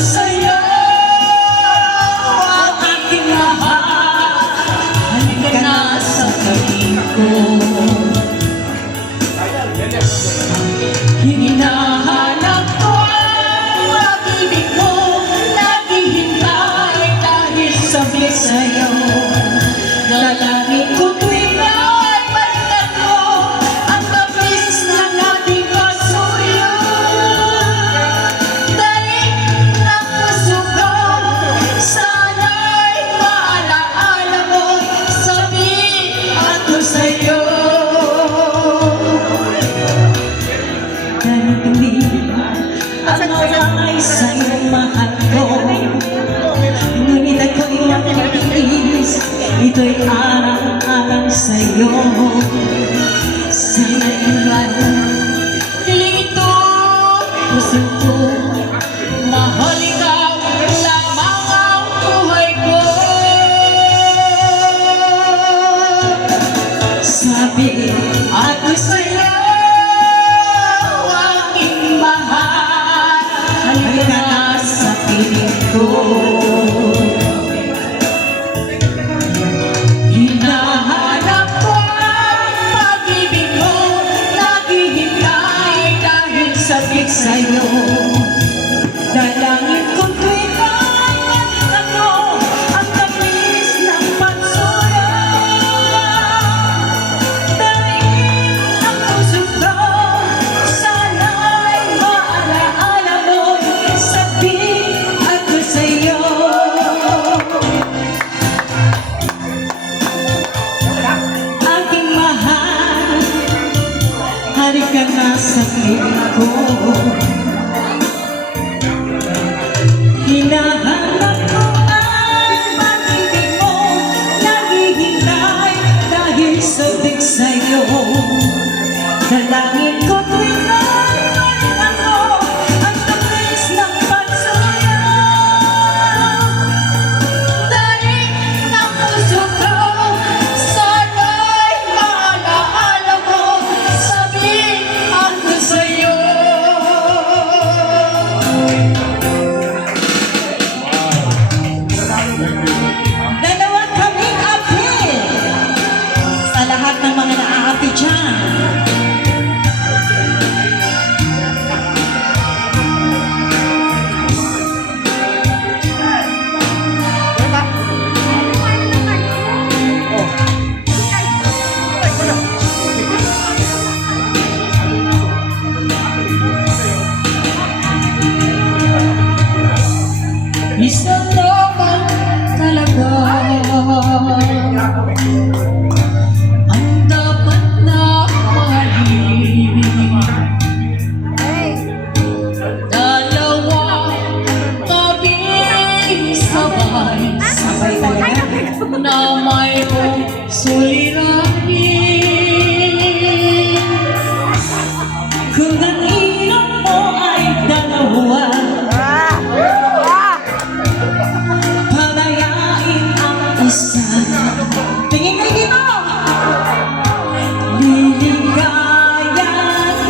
sa'yo, aking mahal. Halika na sa tabi ko. Hinahanap ko ang pag-ibig mo, naghihintay dahil sabi sa'yo. Dalangin ko tuwing ay balikan mo ang tamis ng ating kasuyo. Dahil ng puso ko, sana'y maalaala mo, sabihan ko sa'yo. Ano ay sa'yo mahal ko, ngunit ako'y matiis, ito'y arang-arang sa'yo. Sana'y ilan, lito, puso ko, mahal ikaw lamang ang buhay ko. Sabi ako sa'yo, halika na sa piling ko. Hinahanap ko ang pag-ibig mo, naghihintay dahil sabik sa'yo. Dalangin ko tuwing ay balikan mo ang tamis ng pagsuyo. Dahil ang puso ko, sana'y maalaala mo, sabihan ko sa'yo. Aking mahal, halika na sa piling ko. Hinahanap ko ang pag-ibig mo, naghihintay dahil sabik sa'yo. Dalangin ko tuwing ay balikan mo ang tamis ng pagsuyo. Dahil ng puso ko, sana'y maalaala mo, sabihan ko sa'yo. Dalawa kaming apil sa lahat ng mga naaapi dyan. Isa naman talaga ang dapat na mahalin. Dalawa kami sabay na mayroong suliranin. Kung ang ilong mo ay dalawa, tingin kayo dito! Liligayan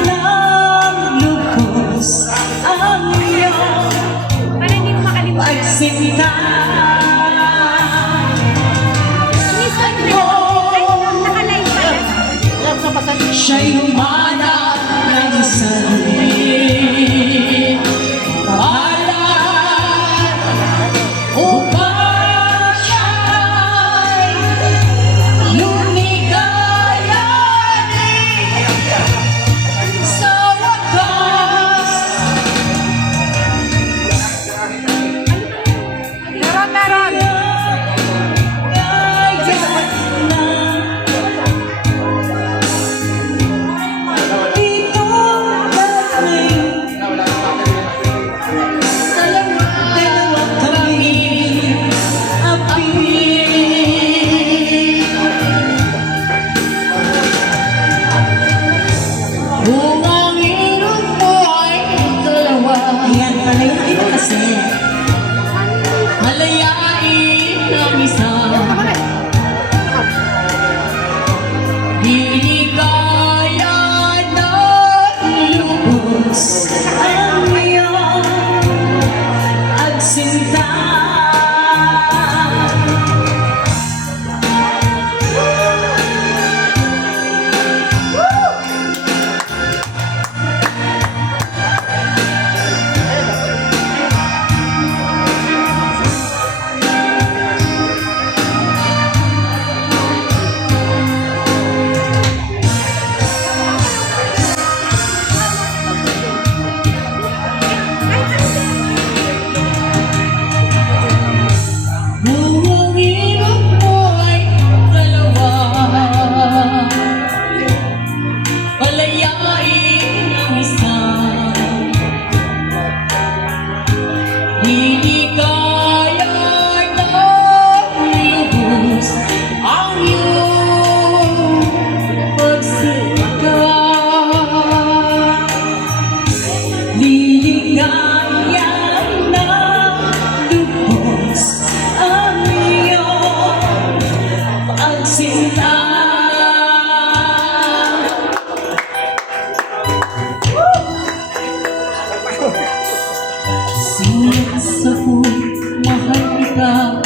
ng lubos ang iyong pagsinta. Siya'y humanap ng sarili pangalan upang siya'y lumigayanin sa wakas. Meron! ligaya na lubos ang iyong pagsinta. Sinulat sa mahal kita,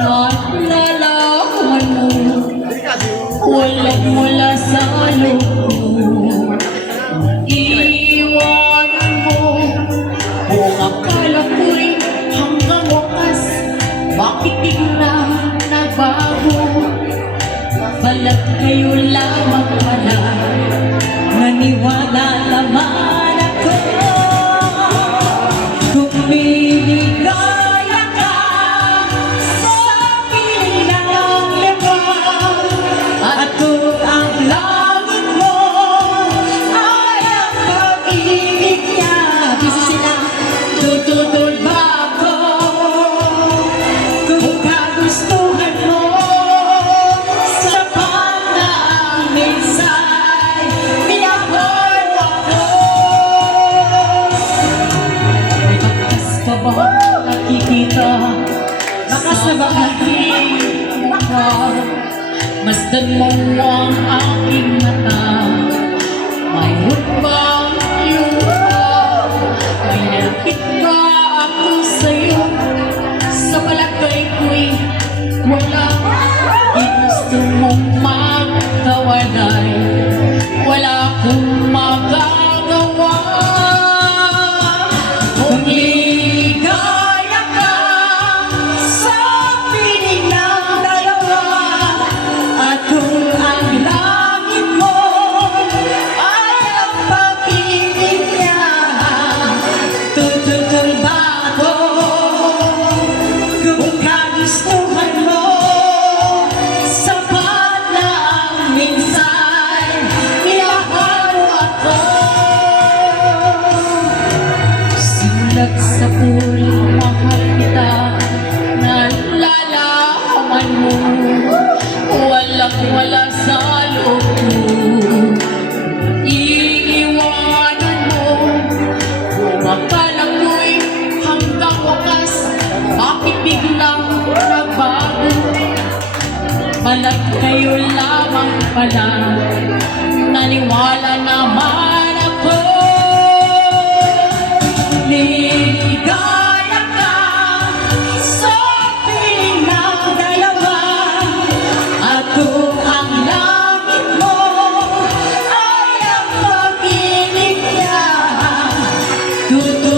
naalalaman mo, walang wala sa loob. Iiwanan mo, kung akala ko'y hanggang wakas, bakit biglang nagbago? Balat kayo lamang pala, naniwala naman ako. Kung binigaya ka sa piling ng lemon, at kung ang langit mo ay ang pag-ibig niya, busy sila, tututol ba ako? Kung kagustuhan mo, sapat na ang minsay, minahal ako. May bakas ka ba nakikita? Bakas na ba nakikita? Masdan mo ang aking mata. Mayroon bang luha? May lapit ba ako sa'yo? Sa palagay ko'y wala. Gusto mong magkawalay, wala akong magagawa. Kung ligaya ka sa piling ng dalawa, at kung ang langit mo ay ang pag-ibig niya, tututol ba ako? Kung kagustuhan mo, sapat na ang minsay, minahal ako. Sinulat sa pulang mahal kita, nalalaman mo, walang wala sa loob mo. Iiwanan mo, kung akala ko'y hanggang wakas, bakit biglang nagbago? Balat kayo lamang pala, naniwala naman ako. Ligaya ka sa piling ng dalawa, at kung ang langit mo ay ang pag-ibig niya, tutulog